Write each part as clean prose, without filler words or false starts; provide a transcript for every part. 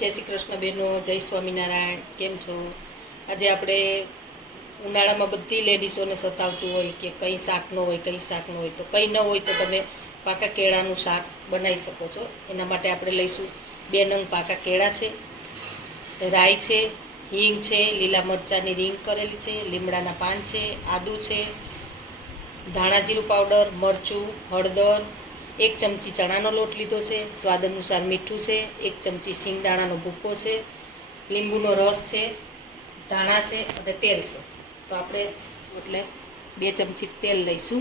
જય શ્રી કૃષ્ણ બહેનો, જય સ્વામિનારાયણ. કેમ છો? આજે આપણે ઉનાળામાં બધી લેડીઝોને સતાવતું હોય કે કંઈ શાક ન હોય, કંઈ શાક ન હોય, તો કંઈ ન હોય તો તમે પાકા કેળાનું શાક બનાવી શકો છો. એના માટે આપણે લઈશું 2 નંગ પાકા કેળા છે, રાઈ છે, હિંગ છે, લીલા મરચાંની રીંગ કરેલી છે, લીમડાના પાન છે, આદું છે, ધાણા જીરું પાવડર, મરચું, હળદર, 1 ચમચી ચણાનો લોટ લીધો છે, સ્વાદ અનુસાર મીઠું છે, 1 ચમચી સિંગદાણાનો ભૂકો છે, લીંબુનો રસ છે, ધાણા છે અને તેલ છે. તો આપણે 2 ચમચી તેલ લઈશું.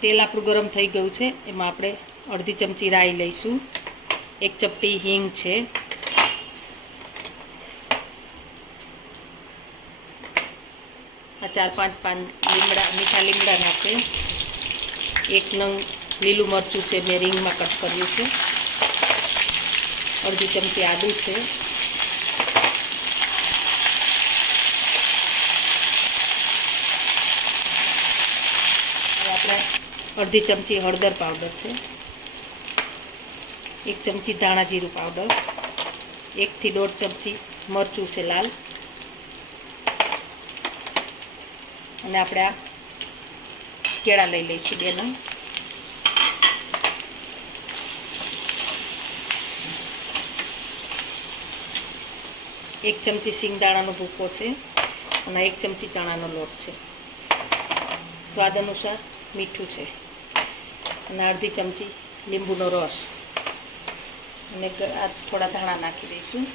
તેલ આપણું ગરમ થઈ ગયું છે. એમાં આપણે અડધી ચમચી રાઈ લઈશું, 1 ચપટી હિંગ છે, આ 4-5 પાન મીઠા લીમડાના છે, 1 નંગ લીલું મરચું છે, મેં રીંગમાં કટ કર્યું છે, અડધી ચમચી આદું છે, આપણે અડધી ચમચી હળદર પાવડર છે, 1 ચમચી ધાણા જીરું પાવડર, 1 થી 1.5 ચમચી મરચું છે લાલ, અને આપણે આ કેળા લઈ લઈશું 2 નંગ. એક ચમચી સિંગદાણાનો ભૂકો છે અને 1 ચમચી ચણાનો લોટ છે, સ્વાદ અનુસાર મીઠું છે અને અડધી ચમચી લીંબુનો રસ, અને આ થોડા ધાણા નાખી દઈશું.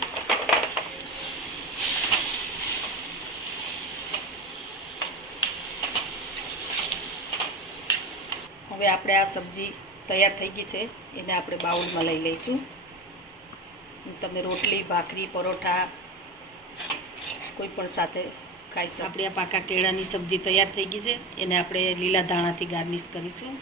હવે આપણે આ સબ્જી તૈયાર થઈ ગઈ છે, એને આપણે બાઉલમાં લઈ લઈશું. તમે રોટલી, ભાખરી, પરોઠા કોઈ પણ સાથે ખાઈ શકો. આપણી આ પાકા કેળાની સબ્જી તૈયાર થઈ ગઈ છે. એને આપણે લીલા ધાણાથી ગાર્નિશ કરીશું.